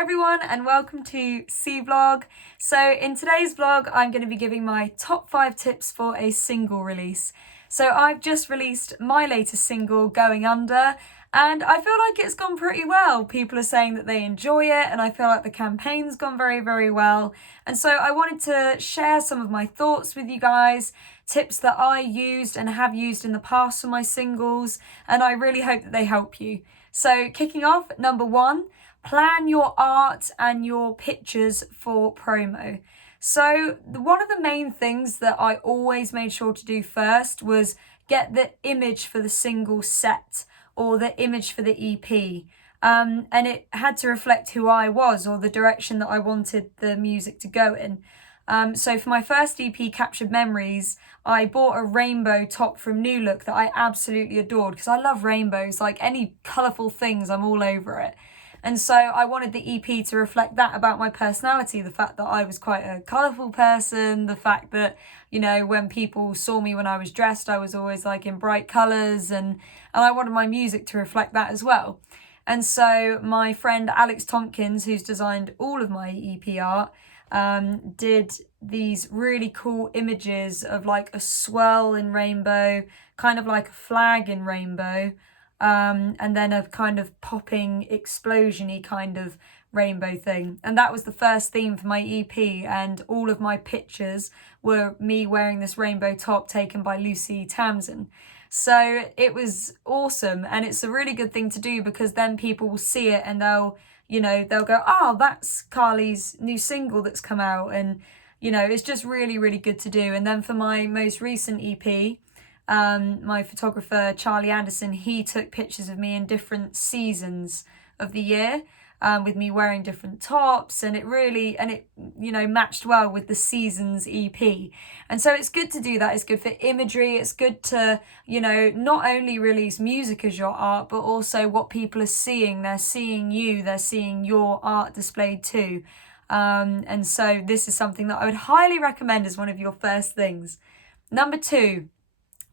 everyone and welcome to CVLOG. So in today's vlog I'm going to be giving my top 5 tips for a single release. So I've just released my latest single, Going Under, and I feel like it's gone pretty well. People are saying that they enjoy it and I feel like the campaign's gone very, very well. And so I wanted to share some of my thoughts with you guys, tips that I used and have used in the past for my singles, and I really hope that they help you. So kicking off, number 1, plan your art and your pictures for promo. So one of the main things that I always made sure to do first was get the image for the single set or the image for the EP. And it had to reflect who I was or the direction that I wanted the music to go in. So for my first EP, Captured Memories, I bought a rainbow top from New Look that I absolutely adored because I love rainbows. Like any colourful things, I'm all over it. And so I wanted the EP to reflect that about my personality, the fact that I was quite a colourful person, the fact that, you know, when people saw me when I was dressed, I was always like in bright colours, and I wanted my music to reflect that as well. And so my friend Alex Tompkins, who's designed all of my EP art, did these really cool images of like a swirl in rainbow, kind of like a flag in rainbow, and then a kind of popping explosion-y kind of rainbow thing. And that was the first theme for my EP, and all of my pictures were me wearing this rainbow top taken by Lucy Tamsin. So it was awesome, and it's a really good thing to do because then people will see it and they'll go, oh, that's Carly's new single that's come out, and it's just really, really good to do. And then for my most recent EP, my photographer Charlie Anderson, he took pictures of me in different seasons of the year, with me wearing different tops, and it matched well with the seasons EP. And so it's good to do that. It's good for imagery. It's good to, not only release music as your art, but also what people are seeing. They're seeing you, they're seeing your art displayed too. And so this is something that I would highly recommend as one of your first things. Number 2,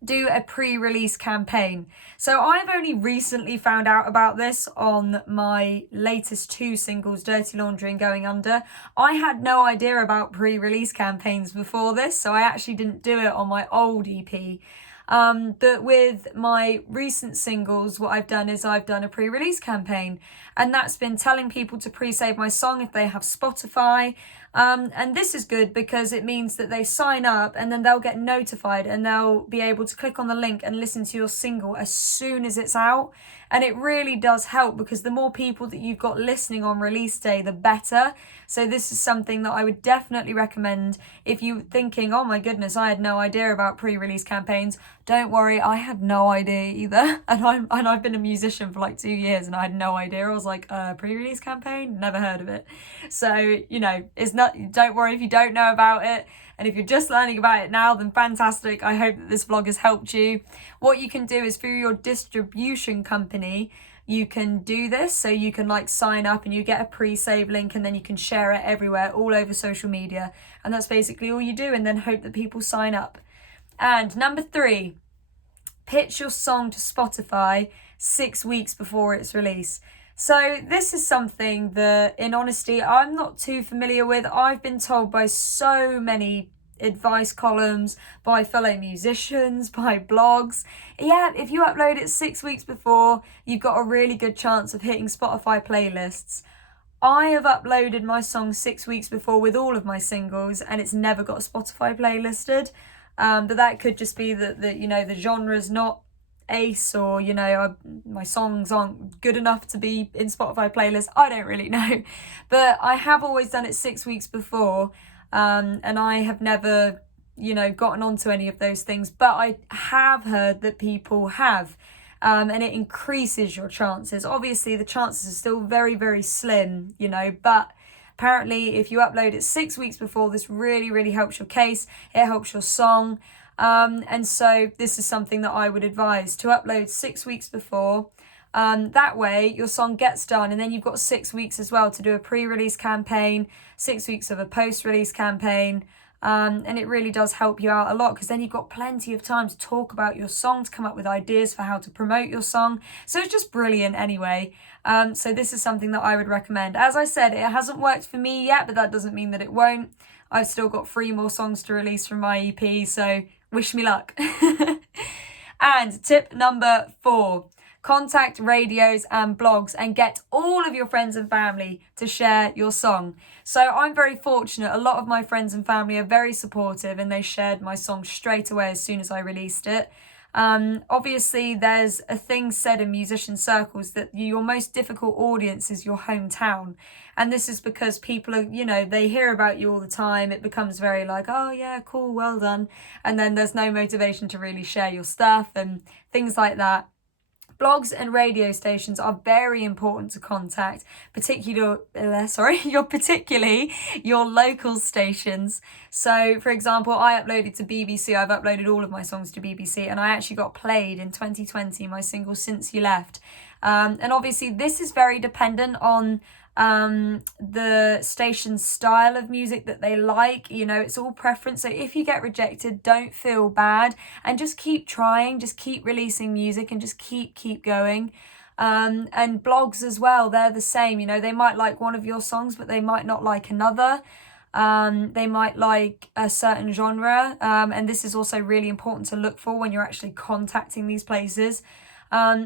do a pre-release campaign. So I've only recently found out about this on my latest 2 singles, Dirty Laundry and Going Under. I had no idea about pre-release campaigns before this, so I actually didn't do it on my old EP. But with my recent singles, what I've done is I've done a pre-release campaign, and that's been telling people to pre-save my song if they have Spotify. And this is good because it means that they sign up and then they'll get notified and they'll be able to click on the link and listen to your single as soon as it's out. And it really does help because the more people that you've got listening on release day, the better. So this is something that I would definitely recommend if you're thinking, oh my goodness, I had no idea about pre-release campaigns. Don't worry, I had no idea either. And I've been a musician for like 2 years and I had no idea. I was like, pre-release campaign? Never heard of it. So, don't worry if you don't know about it. And if you're just learning about it now, then fantastic. I hope that this vlog has helped you. What you can do is through your distribution company, you can do this. So you can sign up and you get a pre-save link and then you can share it everywhere, all over social media. And that's basically all you do, and then hope that people sign up. And number 3, pitch your song to Spotify 6 weeks before its release. So this is something that, in honesty, I'm not too familiar with. I've been told by so many advice columns, by fellow musicians, by blogs, yeah, if you upload it 6 weeks before, you've got a really good chance of hitting Spotify playlists. I have uploaded my song 6 weeks before with all of my singles, and it's never got Spotify playlisted. But that could just be that the genre's not ace, or my songs aren't good enough to be in Spotify playlists. I don't really know, but I have always done it 6 weeks before, and I have never gotten onto any of those things, but I have heard that people have, and it increases your chances. Obviously the chances are still very, very slim, but apparently if you upload it 6 weeks before, this really, really helps your case. It helps your song. And so this is something that I would advise, to upload 6 weeks before. That way your song gets done, and then you've got 6 weeks as well to do a pre-release campaign, 6 weeks of a post-release campaign. And it really does help you out a lot, because then you've got plenty of time to talk about your song, to come up with ideas for how to promote your song. So it's just brilliant anyway. So this is something that I would recommend. As I said, it hasn't worked for me yet, but that doesn't mean that it won't. I've still got 3 more songs to release from my EP, so wish me luck. And tip number 4, contact radios and blogs and get all of your friends and family to share your song. So I'm very fortunate. A lot of my friends and family are very supportive, and they shared my song straight away as soon as I released it. Obviously, there's a thing said in musician circles that your most difficult audience is your hometown. And this is because people are, they hear about you all the time. It becomes very like, oh yeah, cool, well done. And then there's no motivation to really share your stuff and things like that. Blogs and radio stations are very important to contact, particularly your local stations. So, for example, I uploaded to BBC. I've uploaded all of my songs to BBC, and I actually got played in 2020, my single Since You Left. And obviously this is very dependent on the station's style of music that they like. It's all preference. So if you get rejected, don't feel bad, and just keep trying, just keep releasing music, and just keep going. And blogs as well, they're the same. They might like one of your songs, but they might not like another. They might like a certain genre, and this is also really important to look for when you're actually contacting these places.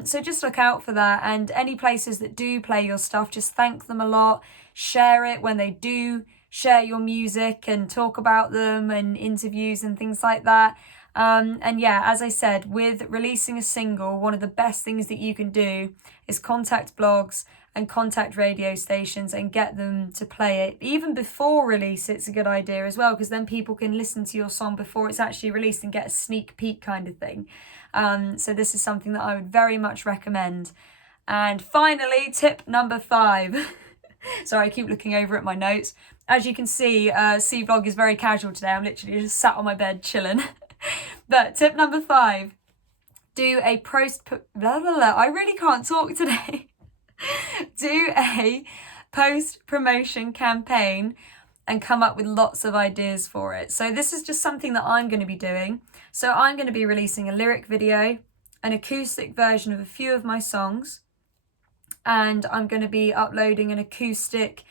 So just look out for that, and any places that do play your stuff, just thank them a lot, share it when they do share your music, and talk about them in interviews and things like that. And yeah, as I said, with releasing a single, one of the best things that you can do is contact blogs and contact radio stations and get them to play it. Even before release, it's a good idea as well, because then people can listen to your song before it's actually released and get a sneak peek kind of thing. So this is something that I would very much recommend. And finally, tip number 5. Sorry, I keep looking over at my notes. As you can see, CVLOG is very casual today. I'm literally just sat on my bed chilling. But tip number 5, do a I really can't talk today. Do a post-promotion campaign and come up with lots of ideas for it. So this is just something that I'm going to be doing. So I'm going to be releasing a lyric video, an acoustic version of a few of my songs, and I'm going to be uploading an acoustic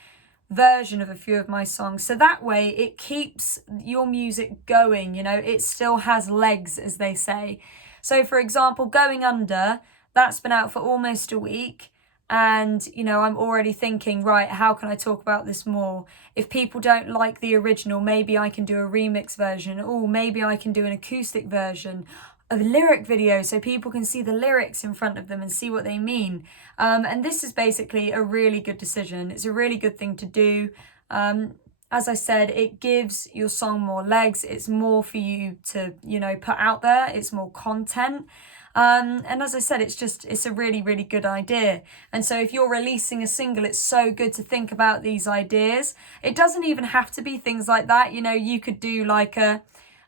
version of a few of my songs. So that way it keeps your music going, it still has legs, as they say. So for example, Going Under, that's been out for almost a week. And, I'm already thinking, right, how can I talk about this more? If people don't like the original, maybe I can do a remix version. Or maybe I can do an acoustic version of a lyric video so people can see the lyrics in front of them and see what they mean. And this is basically a really good decision. It's a really good thing to do. As I said, it gives your song more legs. It's more for you to, put out there. It's more content. And as I said, it's a really, really good idea. And so if you're releasing a single, it's so good to think about these ideas. It doesn't even have to be things like that. You could do like a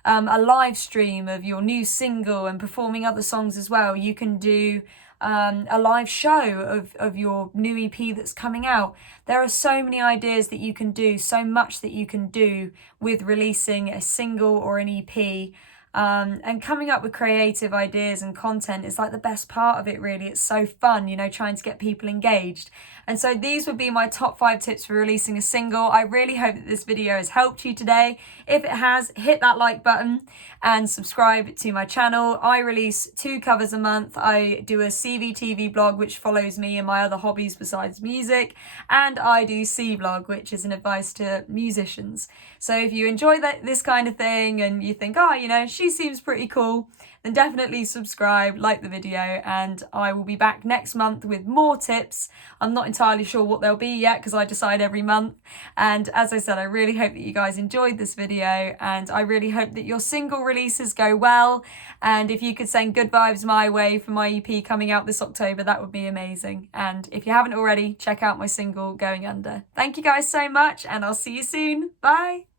live stream of your new single and performing other songs as well. You can do a live show of your new EP that's coming out. There are so many ideas that you can do, so much that you can do with releasing a single or an EP. And coming up with creative ideas and content is like the best part of it, really. It's so fun, trying to get people engaged. And so these would be my top 5 tips for releasing a single. I really hope that this video has helped you today. If it has, hit that like button and subscribe to my channel. I release 2 covers a month. I do a CVTV blog, which follows me and my other hobbies besides music. And I do CVLOG, which is an advice to musicians. So if you enjoy this kind of thing and you think, she seems pretty cool, then definitely subscribe, like the video, and I will be back next month with more tips. I'm not entirely sure what they'll be yet because I decide every month. And as I said, I really hope that you guys enjoyed this video, and I really hope that your single releases go well. And if you could send good vibes my way for my EP coming out this October, that would be amazing. And if you haven't already, check out my single Going Under. Thank you guys so much, and I'll see you soon. Bye.